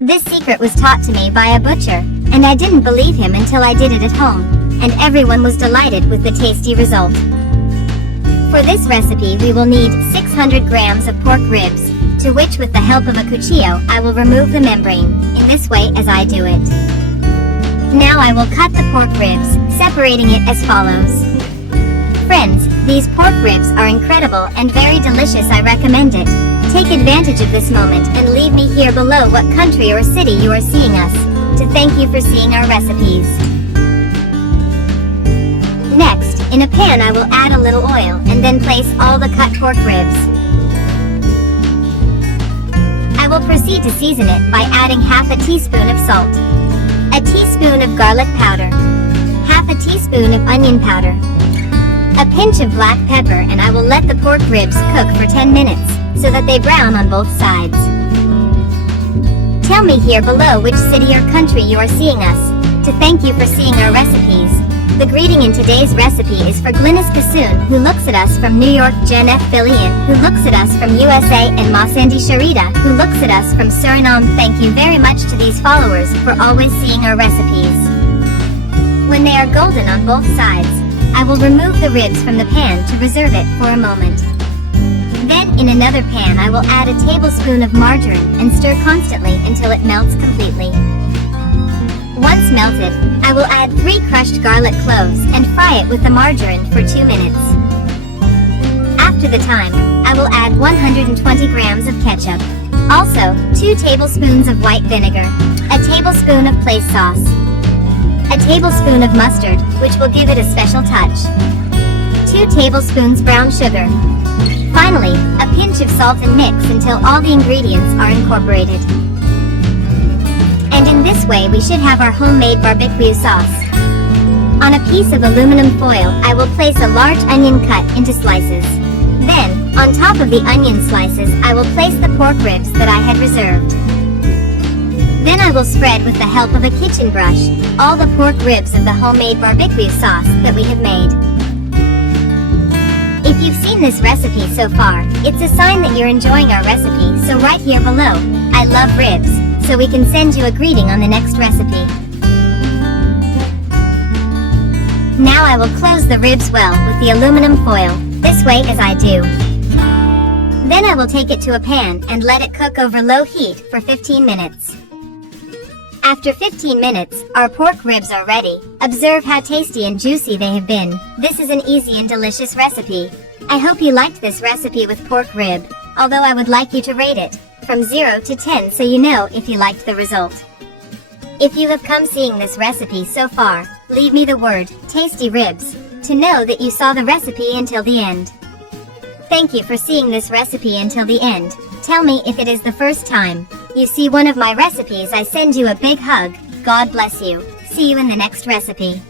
This secret was taught to me by a butcher, and I didn't believe him until I did it at home, and everyone was delighted with the tasty result. For this recipe we will need 600 grams of pork ribs, to which with the help of a cuchillo I will remove the membrane, in this way as I do it. Now I will cut the pork ribs, separating it as follows. Friends, these pork ribs are incredible and very delicious. I recommend it. Take advantage of this moment and leave me here below what country or city you are seeing us, to thank you for seeing our recipes. Next, in a pan I will add a little oil and then place all the cut pork ribs. I will proceed to season it by adding half a teaspoon of salt, a teaspoon of garlic powder, half a teaspoon of onion powder, a pinch of black pepper, and I will let the pork ribs cook for 10 minutes, so that they brown on both sides. Tell me here below which city or country you are seeing us, to thank you for seeing our recipes. The greeting in today's recipe is for Glynis Kassoon, who looks at us from New York, Jen F. Billion, who looks at us from USA, and Masandi Sharita, who looks at us from Suriname. Thank you very much to these followers for always seeing our recipes. When they are golden on both sides, I will remove the ribs from the pan to reserve it for a moment. Then, in another pan I will add a tablespoon of margarine and stir constantly until it melts completely. Once melted, I will add 3 crushed garlic cloves and fry it with the margarine for 2 minutes. After the time, I will add 120 grams of ketchup, also 2 tablespoons of white vinegar, a tablespoon of place sauce, a tablespoon of mustard, which will give it a special touch, 2 tablespoons brown sugar. Finally, a pinch of salt, and mix until all the ingredients are incorporated. And in this way we should have our homemade barbecue sauce. On a piece of aluminum foil I will place a large onion cut into slices. Then, on top of the onion slices I will place the pork ribs that I had reserved. Then I will spread with the help of a kitchen brush all the pork ribs of the homemade barbecue sauce that we have made. If you've seen this recipe so far, it's a sign that you're enjoying our recipe, so write here below, "I love ribs," so we can send you a greeting on the next recipe. Now I will close the ribs well with the aluminum foil, this way as I do. Then I will take it to a pan and let it cook over low heat for 15 minutes. After 15 minutes, our pork ribs are ready. Observe how tasty and juicy they have been. This is an easy and delicious recipe. I hope you liked this recipe with pork rib, although I would like you to rate it from 0 to 10 so you know if you liked the result. If you have come seeing this recipe so far, leave me the word, tasty ribs, to know that you saw the recipe until the end. Thank you for seeing this recipe until the end. Tell me if it is the first time you see one of my recipes. I send you a big hug. God bless you. See you in the next recipe.